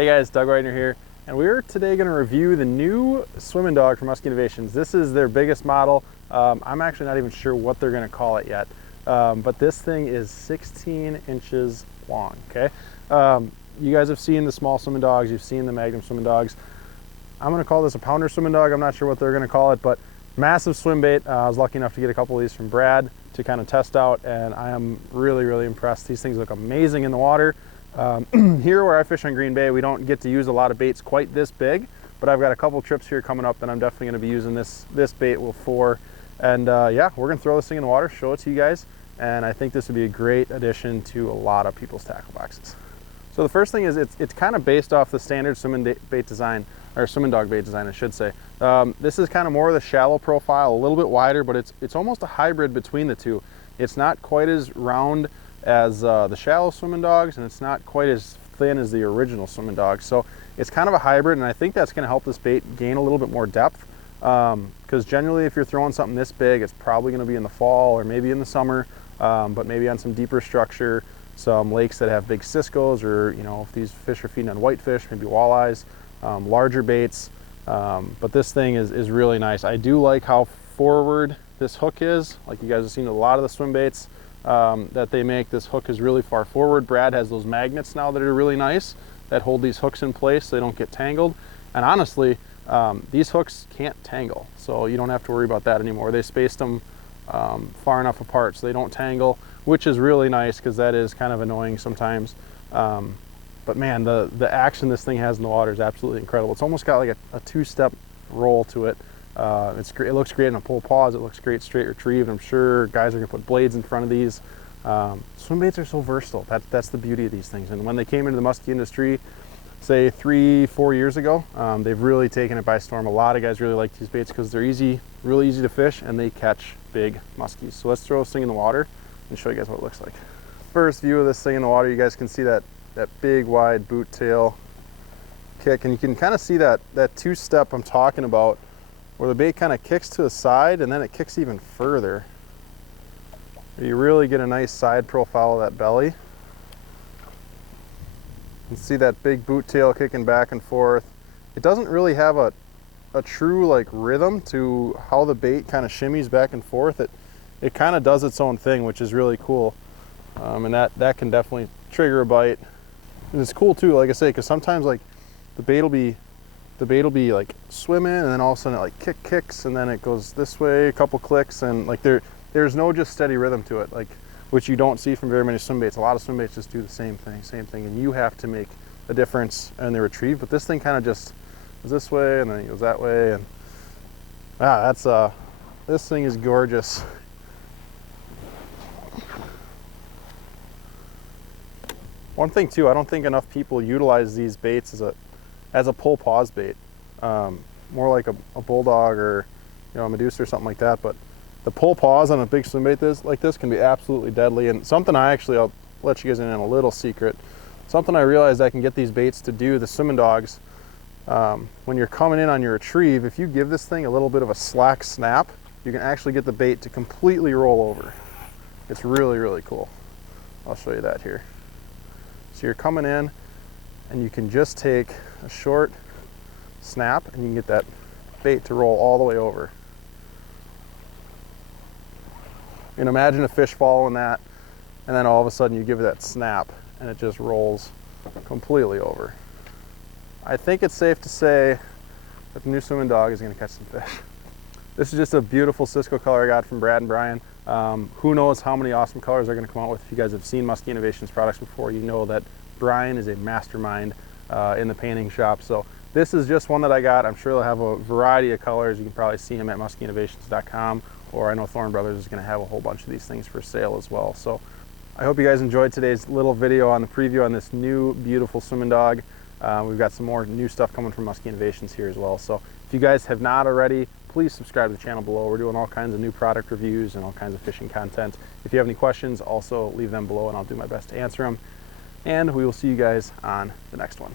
Hey guys, Doug Wegner here, and we're today going to review the new Swimmin Dawg from Muskie Innovations. This is their biggest model. I'm actually not even sure what they're going to call it yet, but this thing is 16 inches long, okay? You guys have seen the small Swimmin Dawgs, you've seen the Magnum Swimmin Dawgs. I'm going to call this a pounder Swimmin Dawg. I'm not sure what they're going to call it, but massive swim bait. I was lucky enough to get a couple of these from Brad to kind of test out, and I am really impressed. These things look amazing in the water. Here where I fish on Green Bay, we don't get to use a lot of baits quite this big, but I've got a couple trips here coming up that I'm definitely going to be using this bait for. And yeah, we're going to throw this thing in the water, show it to you guys, and I think this would be a great addition to a lot of people's tackle boxes. So the first thing is it's kind of based off the standard Swimmin bait design, or Swimmin Dawg bait design, I should say. This is kind of more of the shallow profile, a little bit wider, but it's almost a hybrid between the two. It's not quite as round as the shallow Swimmin Dawgs, and it's not quite as thin as the original Swimmin Dawg. So it's kind of a hybrid, and I think that's going to help this bait gain a little bit more depth, because generally if you're throwing something this big, it's probably going to be in the fall or maybe in the summer, but maybe on some deeper structure, some lakes that have big ciscos, or you know, if these fish are feeding on whitefish, maybe walleyes, larger baits. But this thing is really nice. I do like how forward this hook is. Like you guys have seen a lot of the swim baits that they make, this hook is really far forward. Brad has those magnets now that are really nice that hold these hooks in place so they don't get tangled. And honestly, these hooks can't tangle, so you don't have to worry about that anymore. They spaced them far enough apart so they don't tangle, which is really nice because that is kind of annoying sometimes. But man, the action this thing has in the water is absolutely incredible. It's almost got like a two-step roll to it. It looks great in a pull pause. It looks great straight retrieve. I'm sure guys are gonna put blades in front of these. Swim baits are so versatile. That's the beauty of these things. And when they came into the muskie industry, say 3-4 years ago, they've really taken it by storm. A lot of guys really like these baits because they're really easy to fish, and they catch big muskies. So let's throw this thing in the water and show you guys what it looks like. First view of this thing in the water, you guys can see that big wide boot tail kick, and you can kind of see that two-step I'm talking about, where the bait kind of kicks to the side and then it kicks even further. You really get a nice side profile of that belly. You can see that big boot tail kicking back and forth. It doesn't really have a true like rhythm to how the bait kind of shimmies back and forth. It kind of does its own thing, which is really cool. And that can definitely trigger a bite. And it's cool too, like I say, because sometimes like the bait will be like swimming, and then all of a sudden it like kicks, and then it goes this way a couple clicks, and like there's no just steady rhythm to it, like which you don't see from very many swim baits. A lot of swim baits just do the same thing, and you have to make a difference in the retrieve. But this thing kind of just goes this way, and then it goes that way, and this thing is gorgeous. One thing too, I don't think enough people utilize these baits as a pull pause bait, more like a bulldog or a Medusa or something like that. But the pull pause on a big swim bait like this can be absolutely deadly. And something I'll let you guys in on a little secret. Something I realized I can get these baits to do, the Swimmin Dawgs, when you're coming in on your retrieve, if you give this thing a little bit of a slack snap, you can actually get the bait to completely roll over. It's really cool. I'll show you that here. So you're coming in, and you can just take a short snap, and you can get that bait to roll all the way over. And imagine a fish following that, and then all of a sudden you give it that snap, and it just rolls completely over. I think it's safe to say that the new Swimmin Dawg is going to catch some fish. This is just a beautiful Cisco color I got from Brad and Brian. Who knows how many awesome colors they're going to come out with. If you guys have seen Muskie Innovations products before, you know that Brian is a mastermind in the painting shop. So this is just one that I got. I'm sure they'll have a variety of colors. You can probably see them at muskieinnovations.com, or I know Thorn Brothers is going to have a whole bunch of these things for sale as well. So I hope you guys enjoyed today's little video on the preview on this new beautiful Swimmin Dawg. We've got some more new stuff coming from Muskie Innovations here as well. So if you guys have not already, please subscribe to the channel below. We're doing all kinds of new product reviews and all kinds of fishing content. If you have any questions, also leave them below, and I'll do my best to answer them. And we will see you guys on the next one.